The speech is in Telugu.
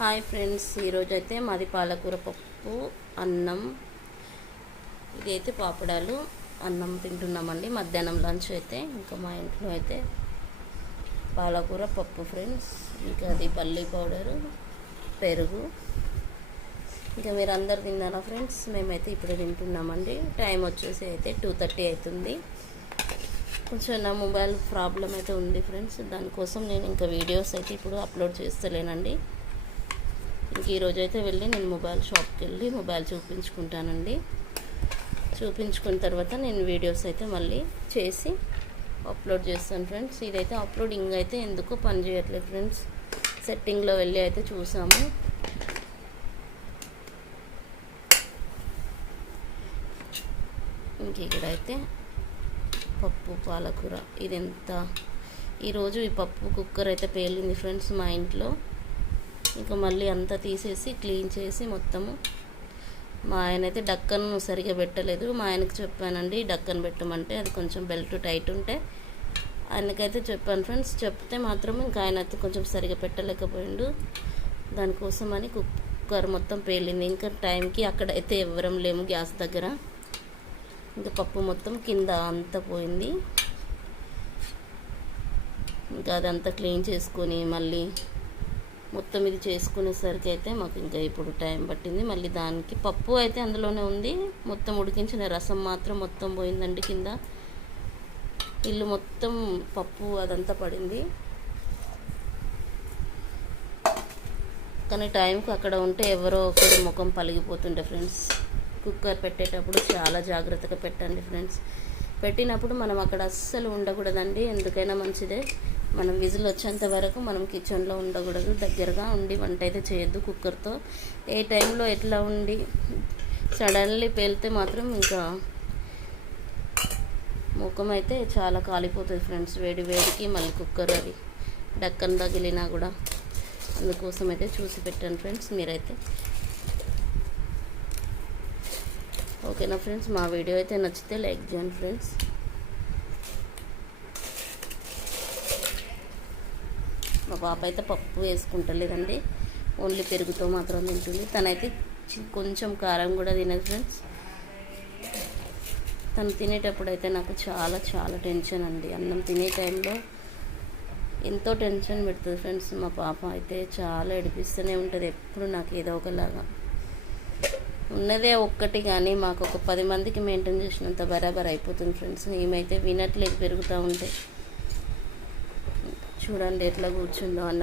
హాయ్ ఫ్రెండ్స్, ఈరోజు అయితే మాది పాలకూర పప్పు అన్నం. ఇదైతే పాపడాలు అన్నం తింటున్నామండి. మధ్యాహ్నం లంచ్ అయితే ఇంకా మా ఇంట్లో అయితే పాలకూర పప్పు ఫ్రెండ్స్. ఇంకా అది పల్లి పౌడరు, పెరుగు. ఇంకా మీరు అందరు తిన్నారా ఫ్రెండ్స్? మేమైతే ఇప్పుడు తింటున్నామండి. టైం వచ్చేసి అయితే 2:30 అవుతుంది. కొంచెం నా మొబైల్ ప్రాబ్లం అయితే ఉంది ఫ్రెండ్స్. దానికోసం నేను ఇంకా వీడియోస్ అయితే ఇప్పుడు అప్లోడ్ చేస్తలేనండి. ఇంక ఈరోజు అయితే వెళ్ళి నేను మొబైల్ షాప్కి వెళ్ళి మొబైల్ చూపించుకుంటానండి. చూపించుకున్న తర్వాత నేను వీడియోస్ అయితే మళ్ళీ చేసి అప్లోడ్ చేస్తాను ఫ్రెండ్స్. ఇదైతే అప్లోడింగ్ అయితే ఎందుకో పని చేయట్లేదు ఫ్రెండ్స్. సెట్టింగ్లో వెళ్ళి అయితే చూసాము. ఇంక ఇక్కడైతే పప్పు పాలకూర ఇది ఎంత ఈరోజు ఈ పప్పు కుక్కర్ అయితే పేలింది ఫ్రెండ్స్ మా ఇంట్లో. ఇంకా మళ్ళీ అంతా తీసేసి క్లీన్ చేసి మొత్తము. మా ఆయన అయితే డక్కన్ సరిగా పెట్టలేదు. మా ఆయనకి చెప్పానండి డక్కన్ పెట్టమంటే, అది కొంచెం బెల్ట్ టైట్ ఉంటే ఆయనకైతే చెప్పాను ఫ్రెండ్స్. చెప్తే మాత్రం ఇంకా ఆయన అయితే కొంచెం సరిగా పెట్టలేకపోయిండు. దానికోసం అని కుక్కర్ మొత్తం పేలింది. ఇంకా టైంకి అక్కడైతే ఎవ్వరం లేము గ్యాస్ దగ్గర. ఇంకా పప్పు మొత్తం కింద అంతా పోయింది. ఇంకా అదంతా క్లీన్ చేసుకొని మళ్ళీ మొత్తం ఇది చేసుకునేసరికి అయితే మాకు ఇంకా ఇప్పుడు టైం పట్టింది. మళ్ళీ దానికి పప్పు అయితే అందులోనే ఉంది, మొత్తం ఉడికించిన రసం మాత్రం మొత్తం పోయిందండి కింద. ఇల్లు మొత్తం పప్పు అదంతా పడింది. కానీ టైంకి అక్కడ ఉంటే ఎవరో ఒకరి ముఖం పలిగిపోతుండే ఫ్రెండ్స్. కుక్కర్ పెట్టేటప్పుడు చాలా జాగ్రత్తగా పెట్టండి ఫ్రెండ్స్. పెట్టినప్పుడు మనం అక్కడ అస్సలు ఉండకూడదండి. ఎందుకైనా మంచిదే. మనం విజిల్ వచ్చేంత వరకు మనం కిచెన్లో ఉండకూడదు. దగ్గరగా ఉండి వంట అయితే చేయొద్దు కుక్కర్తో. ఏ టైంలో ఎట్లా ఉండి సడన్లీ పేలితే మాత్రం ఇంకా ముఖం అయితే చాలా కాలిపోతుంది ఫ్రెండ్స్. వేడి వేడికి మళ్ళీ కుక్కర్ అది డక్కన్ తగిలినా కూడా. అందుకోసం అయితే చూసి పెట్టండి ఫ్రెండ్స్ మీరైతే. ఓకేనా ఫ్రెండ్స్? మా వీడియో అయితే నచ్చితే లైక్ చేయండి ఫ్రెండ్స్. మా పాప అయితే పప్పు వేసుకుంటలేదండి, ఓన్లీ పెరుగుతో మాత్రం తింటుంది. తనైతే కొంచెం కారం కూడా తినదు ఫ్రెండ్స్. తను తినేటప్పుడు అయితే నాకు చాలా చాలా టెన్షన్ అండి. అన్నం తినే టైంలో ఎంతో టెన్షన్ పెడుతుంది ఫ్రెండ్స్. మా పాప అయితే చాలా ఏడిపిస్తూనే ఉంటుంది ఎప్పుడు నాకు ఏదో ఒకలాగా. ఉన్నదే ఒక్కటి కానీ మాకు ఒక 10 మందికి మెయింటైన్ చేసినంత బరాబర్ అయిపోతుంది ఫ్రెండ్స్. మేమైతే వినట్లేదు పెరుగుతూ ఉంటే. చూడండి ఎట్లా కూర్చుందో అన్నం